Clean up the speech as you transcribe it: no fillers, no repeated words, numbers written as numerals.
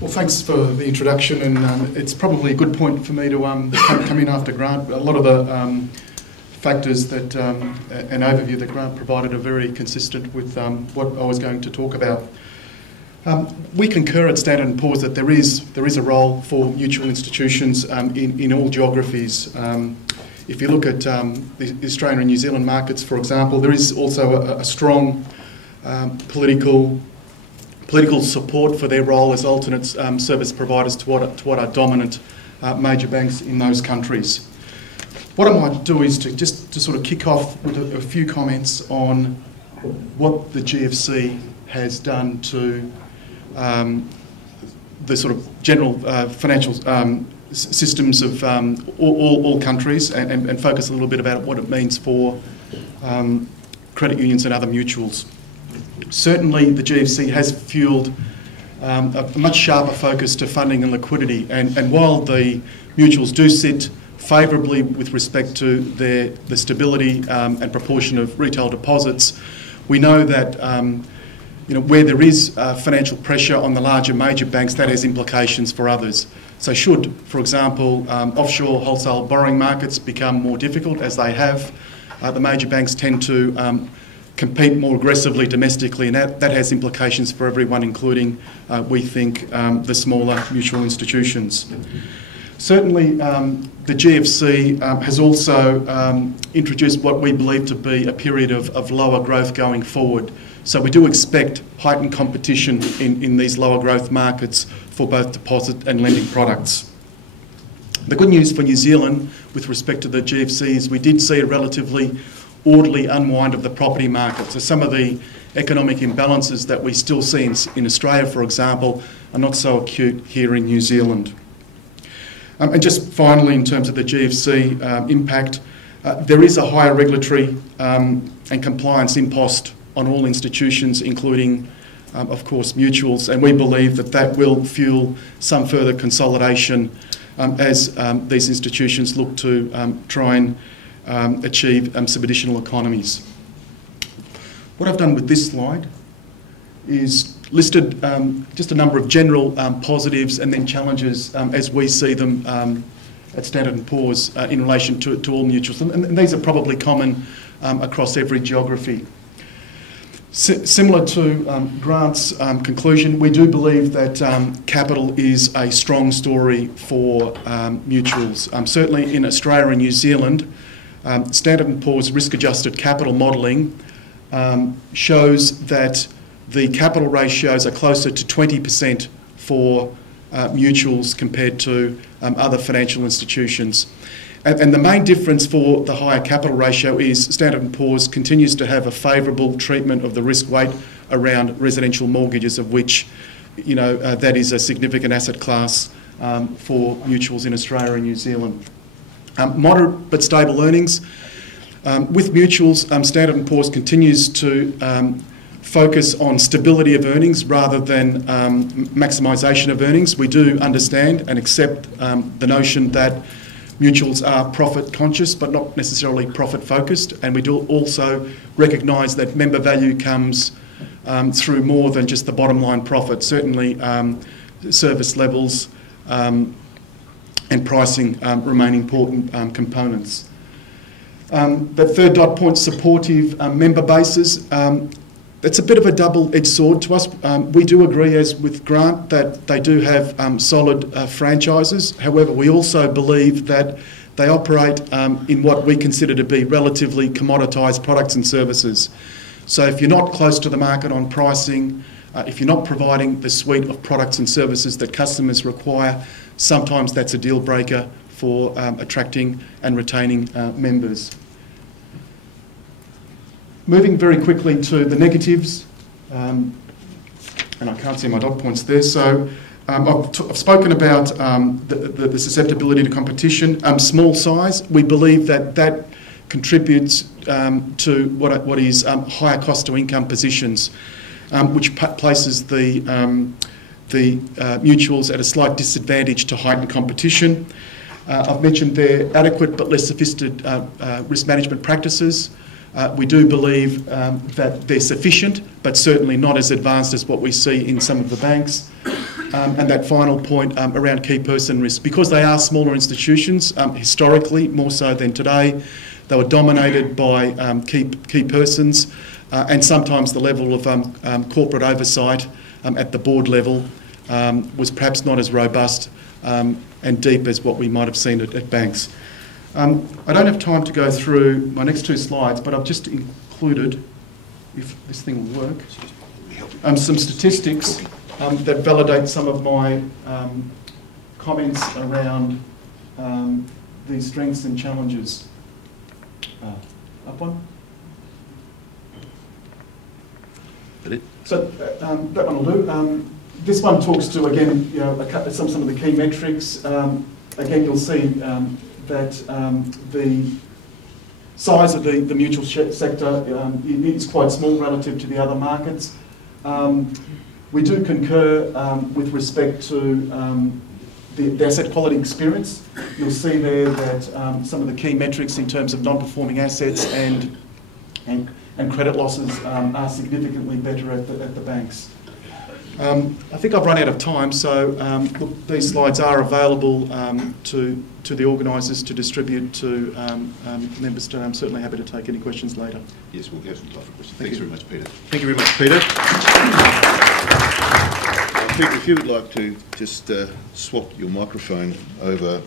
Well, thanks for the introduction, and it's probably a good point for me to come in after Grant. A lot of the factors that an overview that Grant provided are very consistent with what I was going to talk about. We concur at Standard & Poor's that there is a role for mutual institutions in all geographies. If you look at the Australian and New Zealand markets, for example, there is also a strong political support for their role as alternate service providers to what are dominant major banks in those countries. What I might do is to sort of kick off with a few comments on what the GFC has done to the sort of general financial systems of all countries, and focus a little bit about what it means for credit unions and other mutuals. Certainly the GFC has fuelled a much sharper focus to funding and liquidity, and while the mutuals do sit favourably with respect to the stability and proportion of retail deposits, we know that where there is financial pressure on the larger major banks, that has implications for others. So should, for example, offshore wholesale borrowing markets become more difficult, as they have, the major banks tend to compete more aggressively domestically, and that has implications for everyone, including, we think, the smaller mutual institutions. Certainly, the GFC has also introduced what we believe to be a period of lower growth going forward. So we do expect heightened competition in these lower growth markets for both deposit and lending products. The good news for New Zealand with respect to the GFC is we did see a relatively orderly unwind of the property market. So some of the economic imbalances that we still see in Australia, for example, are not so acute here in New Zealand. And just finally, in terms of the GFC impact, there is a higher regulatory and compliance impost on all institutions, including, of course, mutuals, and we believe that will fuel some further consolidation as these institutions look to try and achieve some additional economies. What I've done with this slide is listed just a number of general positives and then challenges as we see them at Standard & Poor's in relation to all mutuals, and these are probably common across every geography. Similar to Grant's conclusion, we do believe that capital is a strong story for mutuals. Certainly in Australia and New Zealand, Standard & Poor's risk-adjusted capital modelling shows that the capital ratios are closer to 20% for mutuals compared to other financial institutions. And the main difference for the higher capital ratio is Standard & Poor's continues to have a favourable treatment of the risk weight around residential mortgages, of which, that is a significant asset class for mutuals in Australia and New Zealand. Moderate but stable earnings. With mutuals, Standard & Poor's continues to focus on stability of earnings rather than maximisation of earnings. We do understand and accept the notion that mutuals are profit conscious but not necessarily profit focused, and we do also recognise that member value comes through more than just the bottom line profit. Certainly service levels and pricing remain important components. The third dot point, supportive member bases. It's a bit of a double-edged sword to us. We do agree, as with Grant, that they do have solid franchises. However, we also believe that they operate in what we consider to be relatively commoditised products and services. So if you're not close to the market on pricing, if you're not providing the suite of products and services that customers require, sometimes that's a deal breaker for attracting and retaining members. Moving very quickly to the negatives, and I can't see my dot points there. So I've spoken about the susceptibility to competition. Small size, we believe that contributes to what is higher cost to income positions, which places the mutuals at a slight disadvantage to heightened competition. I've mentioned their adequate but less sophisticated risk management practices. We do believe that they're sufficient, but certainly not as advanced as what we see in some of the banks. and that final point around key person risk. Because they are smaller institutions, historically, more so than today, they were dominated by key persons, and sometimes the level of corporate oversight at the board level was perhaps not as robust and deep as what we might have seen at banks. I don't have time to go through my next two slides, but I've just included, if this thing will work, some statistics that validate some of my comments around the strengths and challenges. Up one. So that one will do. This one talks to, again, some of the key metrics. Again, you'll see that the size of the mutual sector is quite small relative to the other markets. We do concur with respect to the asset quality experience. You'll see there that some of the key metrics in terms of non-performing assets and credit losses are significantly better at the banks. I think I've run out of time, so look, these slides are available to the organisers to distribute to members today. I'm certainly happy to take any questions later. Yes, we'll have some time for questions. Thanks very much, Peter. Thank you very much, Peter. Peter, if you would like to just swap your microphone over.